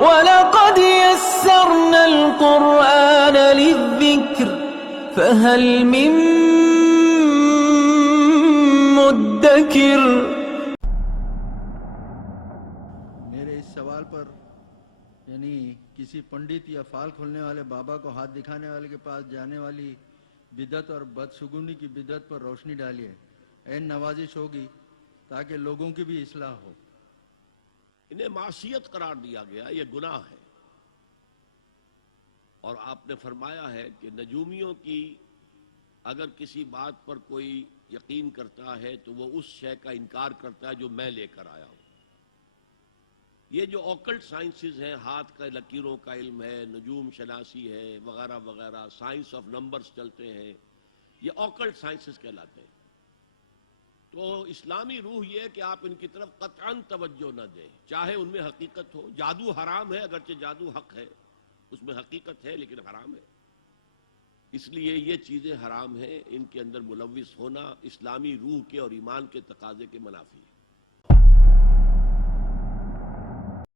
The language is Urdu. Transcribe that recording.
وَلَقَدْ يَسَّرْنَا الْقُرْآنَ لِلذِّكْرِ فَهَلْ مِن مُّدَّكِرٍ۔ میرے اس سوال پر یعنی کسی پنڈت یا فال کھولنے والے بابا کو ہاتھ دکھانے والے کے پاس جانے والی بدعت اور بدشگونی کی بدعت پر روشنی ڈالیے، عین نوازش ہوگی تاکہ لوگوں کی بھی اصلاح ہو۔ انہیں معصیت قرار دیا گیا، یہ گناہ ہے، اور آپ نے فرمایا ہے کہ نجومیوں کی اگر کسی بات پر کوئی یقین کرتا ہے تو وہ اس شے کا انکار کرتا ہے جو میں لے کر آیا ہوں۔ یہ جو اوکلٹ سائنسز ہیں، ہاتھ کا لکیروں کا علم ہے، نجوم شناسی ہے، وغیرہ وغیرہ، سائنس آف نمبرز چلتے ہیں، یہ اوکلٹ سائنسز کہلاتے ہیں۔ تو اسلامی روح یہ ہے کہ آپ ان کی طرف قطعاً توجہ نہ دیں، چاہے ان میں حقیقت ہو۔ جادو حرام ہے، اگرچہ جادو حق ہے، اس میں حقیقت ہے لیکن حرام ہے، اس لیے یہ چیزیں حرام ہیں، ان کے اندر ملوث ہونا اسلامی روح کے اور ایمان کے تقاضے کے منافی ہے۔